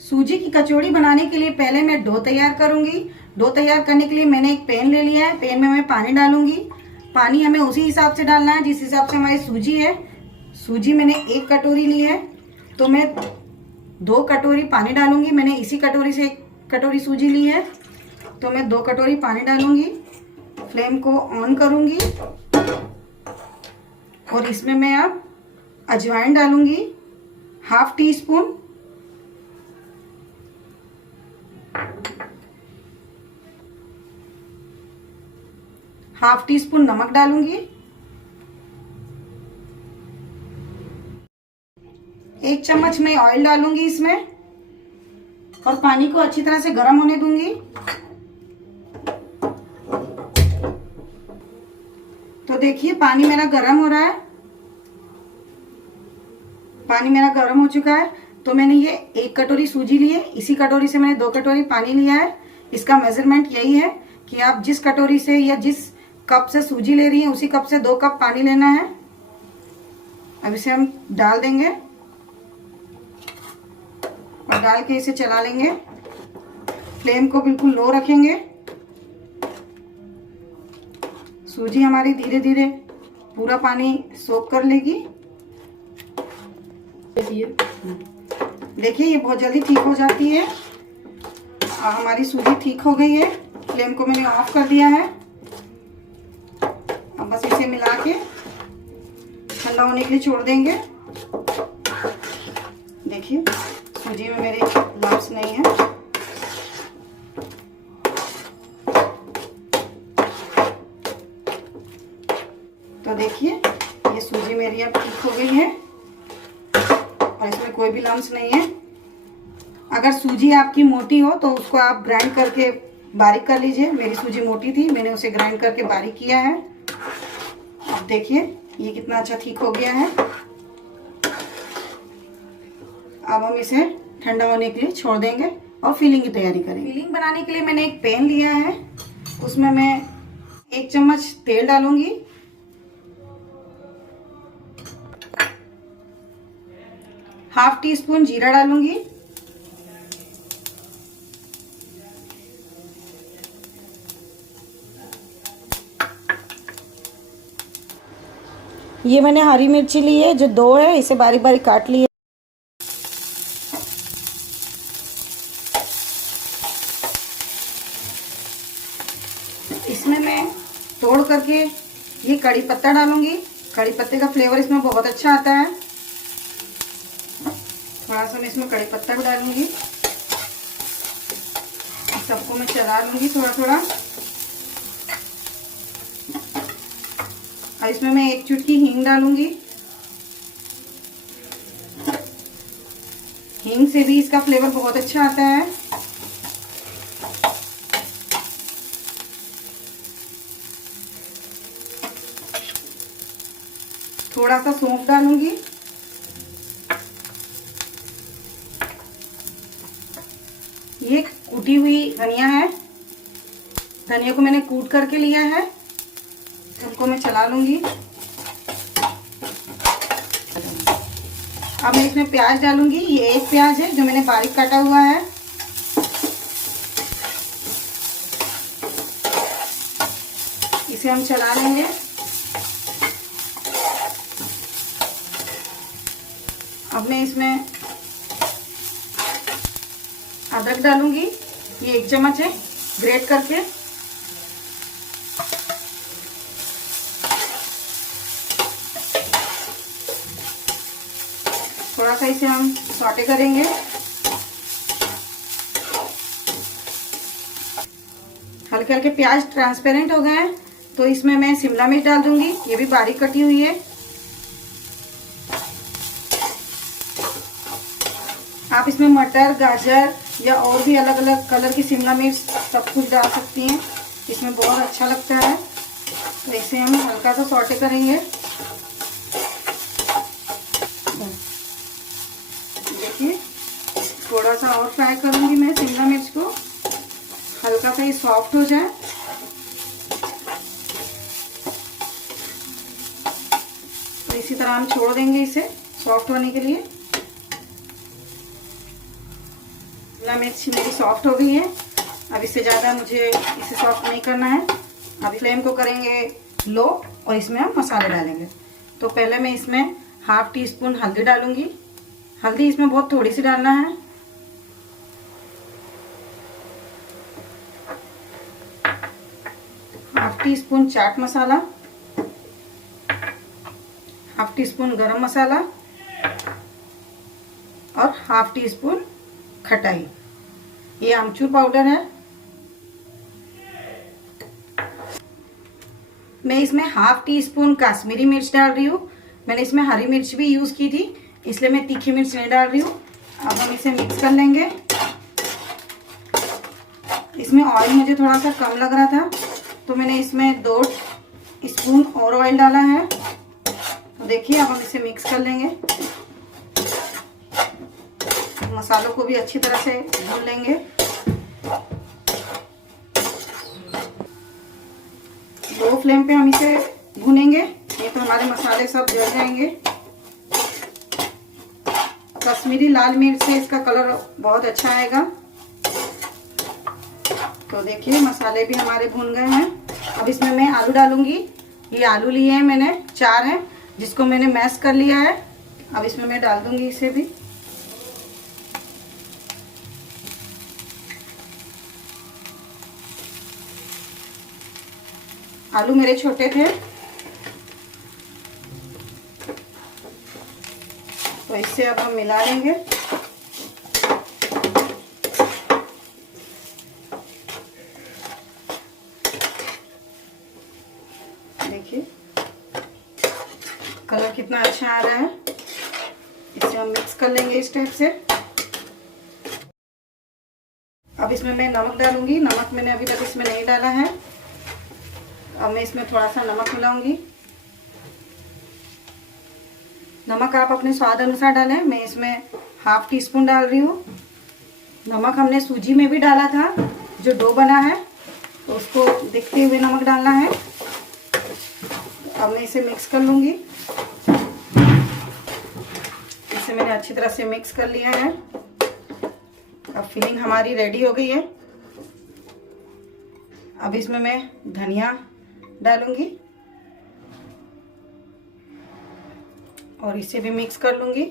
सूजी की कचौड़ी बनाने के लिए पहले मैं डो तैयार करूंगी। डो तैयार करने के लिए मैंने एक पैन ले लिया है। पैन में मैं पानी डालूंगी। पानी हमें उसी हिसाब से डालना है जिस हिसाब से हमारी सूजी है। सूजी मैंने 1 कटोरी ली है, तो मैं 2 कटोरी पानी डालूंगी। मैंने इसी कटोरी से 1 कटोरी सूजी ली है, तो मैं 2 कटोरी पानी डालूंगी। फ्लेम को ऑन करूंगी और इसमें मैं अब अजवाइन डालूंगी, ½ टी स्पून। ½ टी स्पून नमक डालूंगी। 1 चम्मच मैं ऑयल डालूंगी इसमें और पानी को अच्छी तरह से गर्म होने दूंगी। तो देखिए पानी मेरा गर्म हो रहा है। पानी मेरा गर्म हो चुका है। तो मैंने ये 1 कटोरी सूजी ली है, इसी कटोरी से मैंने 2 कटोरी पानी लिया है। इसका मेजरमेंट यही है कि आप जिस कटोरी से या जिस कप से सूजी ले रही हैं उसी कप से 2 कप पानी लेना है। अब इसे हम डाल देंगे और डाल के इसे चला लेंगे। फ्लेम को बिल्कुल लो रखेंगे। सूजी हमारी धीरे धीरे पूरा पानी सोख कर लेगी। देखिए ये बहुत जल्दी ठीक हो जाती है। हमारी सूजी ठीक हो गई है। फ्लेम को मैंने ऑफ कर दिया है। अब बस इसे मिला के ठंडा होने के लिए छोड़ देंगे। देखिए सूजी में मेरे लम्स नहीं है। तो देखिए ये सूजी मेरी अब ठीक हो गई है और इसमें कोई भी लम्स नहीं है। अगर सूजी आपकी मोटी हो तो उसको आप ग्राइंड करके बारीक कर लीजिए। मेरी सूजी मोटी थी, मैंने उसे ग्राइंड करके बारीक किया है। अब देखिए ये कितना अच्छा ठीक हो गया है। अब हम इसे ठंडा होने के लिए छोड़ देंगे और फिलिंग की तैयारी करेंगे। फिलिंग बनाने के लिए मैंने एक पैन लिया है, उसमें मैं 1 चम्मच तेल डालूंगी। ½ टी स्पून जीरा डालूंगी। ये मैंने हरी मिर्ची ली है, जो 2 है, इसे बारीक बारीक काट ली है। इसमें मैं तोड़ करके ये कड़ी पत्ता डालूंगी। कड़ी पत्ते का फ्लेवर इसमें बहुत अच्छा आता है। थोड़ा सा मैं इसमें कड़ी पत्ता भी डालूंगी। सबको मैं चला लूंगी थोड़ा थोड़ा। और इसमें मैं 1 चुटकी हींग डालूंगी। हींग से भी इसका फ्लेवर बहुत अच्छा आता है। थोड़ा सा सौंफ डालूंगी। ये कूटी हुई धनिया है। धनिया को मैंने कूट करके लिया है। सबको मैं चला लूंगी। अब मैं इसमें प्याज डालूंगी। ये 1 प्याज है जो मैंने बारीक काटा हुआ है। इसे हम चला लेंगे। अब मैं इसमें अदरक डालूंगी। ये 1 चम्मच है, ग्रेट करके। थोड़ा सा इसे हम सौटे करेंगे। हल्के हल्के प्याज ट्रांसपेरेंट हो गए हैं, तो इसमें मैं शिमला मिर्च डाल दूंगी। ये भी बारीक कटी हुई है। आप इसमें मटर, गाजर या और भी अलग अलग कलर की शिमला मिर्च सब कुछ डाल सकती हैं। इसमें बहुत अच्छा लगता है। तो इसे हम हल्का सा सौटे करेंगे। देखिए थोड़ा सा और फ्राई करूंगी मैं शिमला मिर्च को, हल्का सा ये सॉफ्ट हो जाए। तो इसी तरह हम छोड़ देंगे इसे सॉफ्ट होने के लिए। शिमला मिर्च मेरी सॉफ्ट हो गई है। अब इससे ज़्यादा मुझे इसे सॉफ्ट नहीं करना है। अभी फ्लेम को करेंगे लो और इसमें हम मसाले डालेंगे। तो पहले मैं इसमें हाफ टी स्पून हल्दी डालूंगी। हल्दी इसमें बहुत थोड़ी सी डालना है। Half tea spoon chaat masala, half tea spoon गरम मसाला और हाफ टी स्पून खटाई। ये आमचूर पाउडर है। मैं इसमें हाफ टी स्पून कश्मीरी मिर्च डाल रही हूँ। मैंने इसमें हरी मिर्च भी यूज की थी, इसलिए मैं तीखी मिर्च नहीं डाल रही हूँ। अब हम इसे मिक्स कर लेंगे। इसमें ऑयल मुझे थोड़ा सा कम लग रहा था, तो मैंने इसमें 2 स्पून और ऑयल डाला है। तो देखिए अब हम इसे मिक्स कर लेंगे। मसालों को भी अच्छी तरह से भून लेंगे। लो फ्लेम पे हम इसे भूनेंगे, नहीं तो हमारे मसाले सब जल जाएंगे। कश्मीरी लाल मिर्च से इसका कलर बहुत अच्छा आएगा। तो देखिए मसाले भी हमारे भून गए हैं। अब इसमें मैं आलू डालूंगी। ये आलू लिए हैं मैंने, 4 हैं, जिसको मैंने मैश कर लिया है। अब इसमें मैं डाल दूंगी इसे भी। आलू मेरे छोटे थे, तो इससे अब हम मिला लेंगे। देखिए कलर कितना अच्छा आ रहा है। इसे हम मिक्स कर लेंगे इस टाइप से। अब इसमें मैं नमक डालूंगी। नमक मैंने अभी तक इसमें नहीं डाला है। अब मैं इसमें थोड़ा सा नमक मिलाऊंगी। नमक आप अपने स्वाद अनुसार डालें। मैं इसमें हाफ टी स्पून डाल रही हूँ। नमक हमने सूजी में भी डाला था, जो डो बना है, तो उसको देखते हुए नमक डालना है। अब मैं इसे मिक्स कर लूँगी। इसे मैंने अच्छी तरह से मिक्स कर लिया है। अब फिलिंग हमारी रेडी हो गई है। अब इसमें मैं धनिया डालूंगी और इसे भी मिक्स कर लूंगी।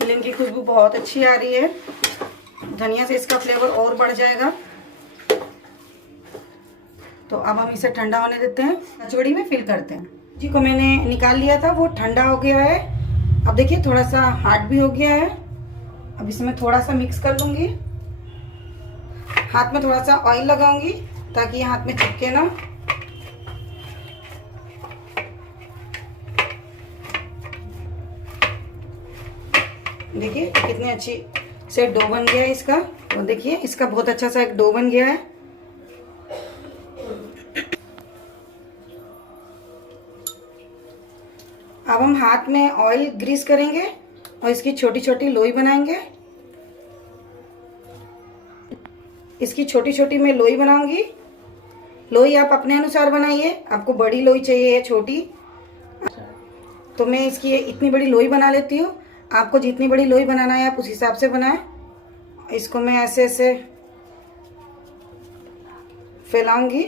फिलिंग की खुशबू बहुत अच्छी आ रही है। धनिया से इसका फ्लेवर और बढ़ जाएगा। तो अब हम इसे ठंडा होने देते हैं, कचौड़ी में फिल करते हैं। जी को मैंने निकाल लिया था, वो ठंडा हो गया है। अब देखिए थोड़ा सा हार्ड भी हो गया है। अब इसमें थोड़ा सा मिक्स कर लूंगी। हाथ में थोड़ा सा ऑयल लगाऊंगी ताकि ये हाथ में चिपके ना। देखिए कितनी अच्छी से डो बन गया है इसका। तो देखिए इसका बहुत अच्छा सा एक डो बन गया है। अब हम हाथ में ऑयल ग्रीस करेंगे और इसकी छोटी छोटी लोई बनाएंगे। इसकी छोटी छोटी मैं लोई बनाऊंगी। लोई आप अपने अनुसार बनाइए, आपको बड़ी लोई चाहिए या छोटी, तो मैं इसकी इतनी बड़ी लोई बना लेती हूँ। आपको जितनी बड़ी लोई बनाना है आप उस हिसाब से बनाएं। इसको मैं ऐसे ऐसे फैलाऊंगी।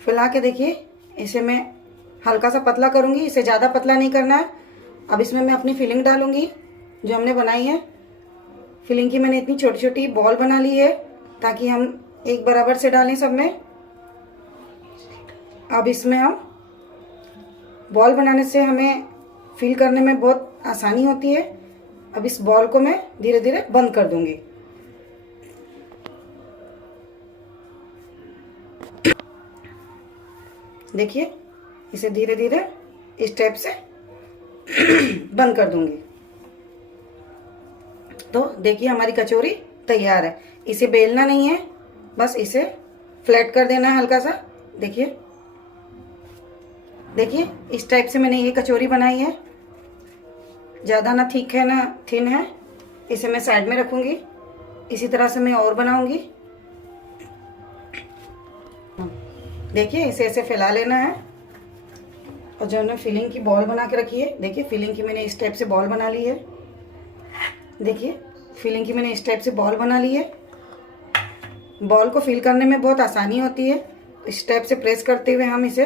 फैला के देखिए इसे मैं हल्का सा पतला करूंगी, इसे ज़्यादा पतला नहीं करना है। अब इसमें मैं अपनी फिलिंग डालूंगी जो हमने बनाई है। फिलिंग की मैंने इतनी छोटी छोटी बॉल बना ली है ताकि हम एक बराबर से डालें सब में। अब इसमें हम बॉल बनाने से हमें फिल करने में बहुत आसानी होती है। अब इस बॉल को मैं धीरे धीरे बंद कर दूंगी। देखिए इसे धीरे धीरे इस टाइप से बंद कर दूंगी। तो देखिए हमारी कचौरी तैयार है। इसे बेलना नहीं है, बस इसे फ्लैट कर देना है हल्का सा। देखिए देखिए इस टाइप से मैंने ये कचौरी बनाई है। ज़्यादा ना थिक है ना थिन है। इसे मैं साइड में रखूंगी। इसी तरह से मैं और बनाऊंगी। देखिए इसे ऐसे फैला लेना है। और जो हमने फिलिंग की बॉल बना के रखी है, देखिए फिलिंग की मैंने इस टाइप से बॉल बना ली है। देखिए फिलिंग की मैंने इस टाइप से बॉल बना ली है। बॉल को फिल करने में बहुत आसानी होती है। इस टाइप से प्रेस करते हुए हम इसे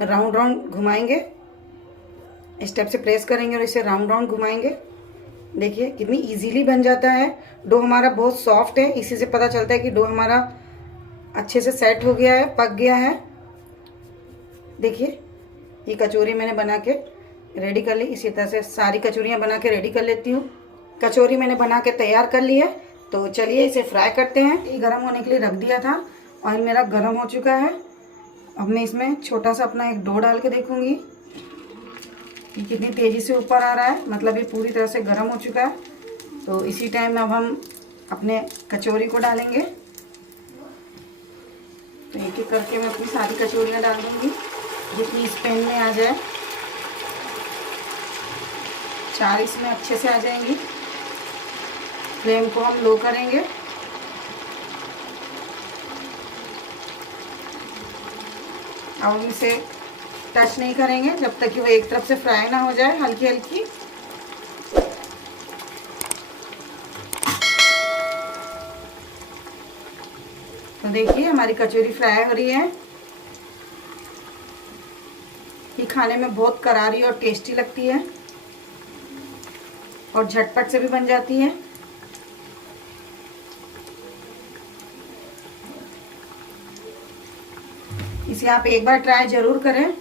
राउंड राउंड घुमाएंगे। इस टाइप से प्रेस करेंगे और इसे राउंड राउंड घुमाएंगे। देखिए कितनी इजीली बन जाता है। डो हमारा बहुत सॉफ्ट है, इसी से पता चलता है कि डो हमारा अच्छे से सेट हो गया है, पक गया है। देखिए ये कचौरी मैंने बना के रेडी कर ली। इसी तरह से सारी कचौरियाँ बना के रेडी कर लेती हूँ। कचौरी मैंने बना के तैयार कर ली है, तो चलिए इसे फ्राई करते हैं। ये गर्म होने के लिए रख दिया था, ऑयल मेरा गर्म हो चुका है। अब मैं इसमें छोटा सा अपना एक डो डाल के देखूंगी कि कितनी तेज़ी से ऊपर आ रहा है, मतलब ये पूरी तरह से गर्म हो चुका है। तो इसी टाइम में अब हम अपने कचौरी को डालेंगे। तो एक एक करके मैं अपनी सारी कचौरियाँ डाल दूँगी, जितनी इस पैन में आ जाए। 4 इसमें अच्छे से आ जाएंगी। फ्लेम को हम लो करेंगे। अब हम इसे टच नहीं करेंगे जब तक कि वो एक तरफ से फ्राई ना हो जाए, हल्की हल्की। तो देखिए हमारी कचौरी फ्राई हो रही है। ये खाने में बहुत करारी और टेस्टी लगती है और झटपट से भी बन जाती है। इसे आप एक बार ट्राई ज़रूर करें।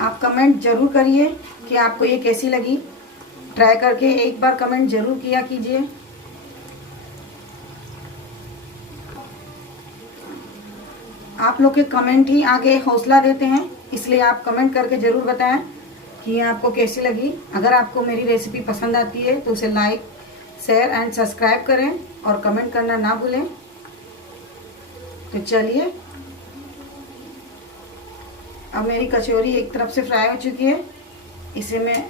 आप कमेंट ज़रूर करिए कि आपको ये कैसी लगी। ट्राई करके एक बार कमेंट ज़रूर किया कीजिए। आप लोग के कमेंट ही आगे हौसला देते हैं, इसलिए आप कमेंट करके ज़रूर बताएं कि ये आपको कैसी लगी। अगर आपको मेरी रेसिपी पसंद आती है तो उसे लाइक, शेयर एंड सब्सक्राइब करें और कमेंट करना ना भूलें। तो चलिए अब मेरी कचौरी एक तरफ से फ्राई हो चुकी है। इसे मैं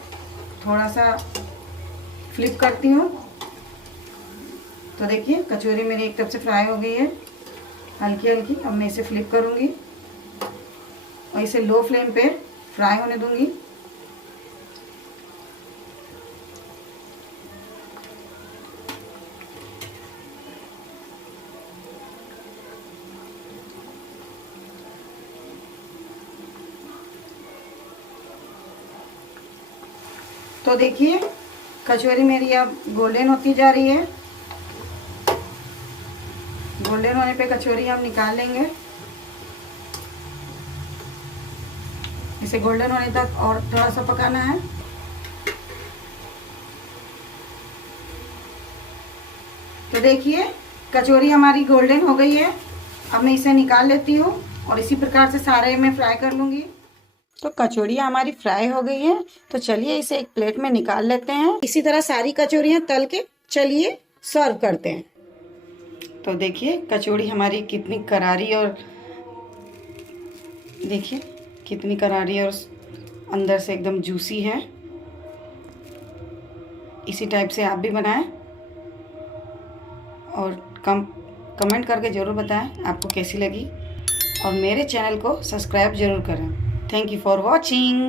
थोड़ा सा फ्लिप करती हूँ। तो देखिए कचौरी मेरी एक तरफ से फ्राई हो गई है, हल्की हल्की। अब मैं इसे फ्लिप करूँगी और इसे लो फ्लेम पे फ्राई होने दूँगी। तो देखिए कचौरी मेरी अब गोल्डन होती जा रही है। गोल्डन होने पे कचौरी हम निकाल लेंगे। इसे गोल्डन होने तक और थोड़ा सा पकाना है। तो देखिए कचौरी हमारी गोल्डन हो गई है। अब मैं इसे निकाल लेती हूँ और इसी प्रकार से सारे मैं फ्राई कर लूँगी। तो कचौरियाँ हमारी फ्राई हो गई हैं, तो चलिए इसे एक प्लेट में निकाल लेते हैं। इसी तरह सारी कचौरियाँ तल के चलिए सर्व करते हैं। तो देखिए कचौड़ी हमारी कितनी करारी और देखिए कितनी करारी और अंदर से एकदम जूसी है। इसी टाइप से आप भी बनाएं और कमेंट करके ज़रूर बताएं आपको कैसी लगी और मेरे चैनल को सब्सक्राइब ज़रूर करें। Thank you for watching.